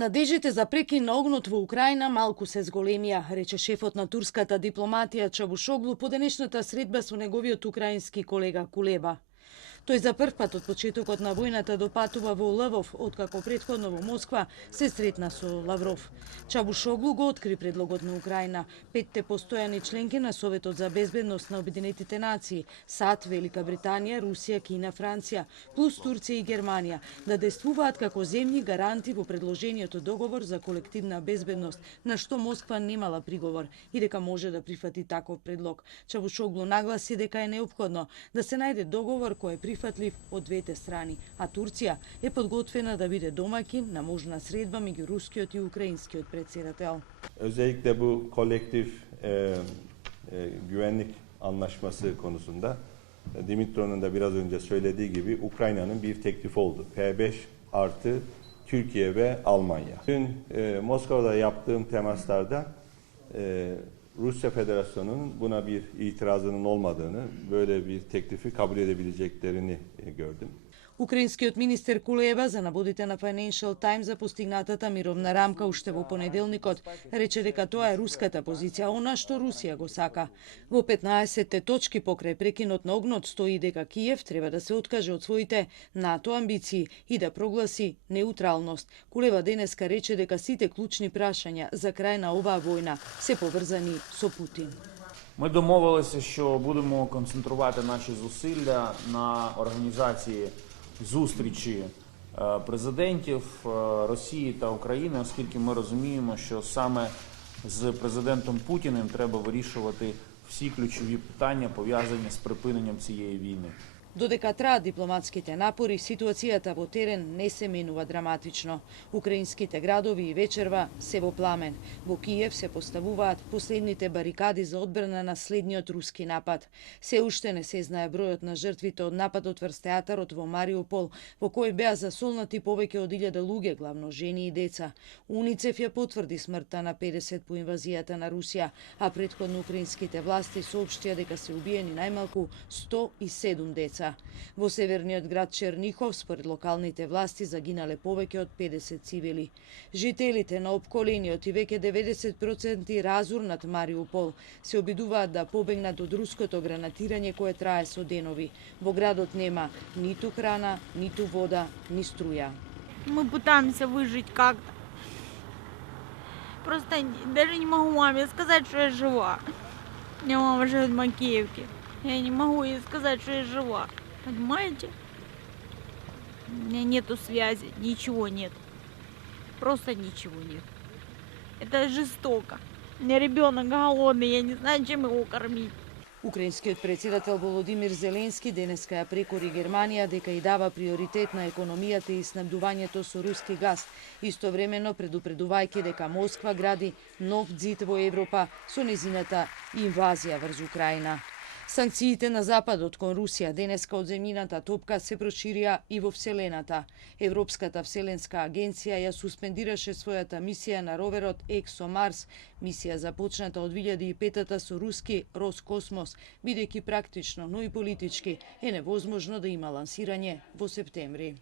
Надежите за прекин на огнот во Украина малку се зголемија, рече шефот на турската дипломатија Чавушоглу по денешната средба со неговиот украински колега Кулеба. Тој за прв пат од почетокот на војната допатува во Лвов, откако претходно во Москва се сретна со Лавров. Чавушоглу го откри предлогот на Украина. 5 постојани членки на Советот за безбедност на Обединетите нации, САД, Велика Британија, Русија, Кина, Франција, плюс Турција и Германија, да действуваат како земји гаранти во предложениот договор за колективна безбедност, на што Москва немала приговор и дека може да прифати таков предлог. Чавушоглу нагласи дека е неопходно да се најде договор кој е прифатлив од двете страни, а Турција е подготвена да биде домаќин на можна средба меѓу рускиот и украинскиот председател. Özellikle bu kolektif güvenlik anlaşması konusunda Dimitro'nun da biraz önce söylediği gibi Ukrayna'nın bir teklifi oldu. P5 artı Türkiye ve Almanya. Dün Moskova'da yaptığım temaslarda Rusya Federasyonu'nun buna bir itirazının olmadığını, böyle bir teklifi kabul edebileceklerini gördüm. Украинскиот министер Кулеба за набодите на Financial Times за постигнатата мировна рамка уште во понеделникот рече дека тоа е руската позиција, она што Русија го сака. Во 15 точки покрај прекинот на огнот стои дека Киев треба да се откаже од своите НАТО амбиции и да прогласи неутралност. Кулеба денеска рече дека сите клучни прашања за крај на оваа војна се поврзани со Путин. Ми домовилися, що будемо концентрувати наші зусилля на організації зустрічі президентів Росії та України, оскільки ми розуміємо, що саме з президентом Путіним треба вирішувати всі ключові питання, пов'язані з припиненням цієї війни. Додека траат дипломатските напори, ситуацијата во терен не се менува драматично. Украинските градови и вечерва се во пламен. Во Киев се поставуваат последните барикади за одбрана на следниот руски напад. Се уште не се знае бројот на жртвите од нападот врз театарот во Мариупол, во кој беа засолнати повеќе од 1000 луѓе, главно жени и деца. УНИЦЕФ ја потврди смртта на 50 по инвазијата на Русија, а претходно украинските власти соопштија дека се убиени најмалку 107 деца. Во северниот град Чернихов, според локалните власти, загинале повеќе од 50 цивили. Жителите на опколениот и веќе 90% разур над Мариупол се обидуваат да побегнат од руското гранатирање кое трае со денови. Во градот нема ниту храна, ниту вода, ни струја. Мы пытаемся выжить как-то. Просто даже не могу маме сказать, что я жива. У меня мама живет в Макеевке. Я не могу ей сказать, что я жива. Понимаете? У меня нету связи, ничего нет. Просто ничего нет. Это жестоко. У меня ребенок голодный, я не знаю, чем его кормить. Украинскиот председател Володимир Зеленски денеска ја прекори Германија дека и дава приоритет на економијата и снабдувањето со руски газ, истовремено предупредувајќи дека Москва гради нов ѕид во Европа со незината инвазија врз Украина. Санкциите на Западот кон Русија денеска од земјината топка се проширија и во Вселената. Европската Вселенска агенција ја суспендираше својата мисија на роверот ExoMars, мисија започната од 2005 со руски Роскосмос, бидејќи практично, но и политички е невозможно да има лансирање во септември.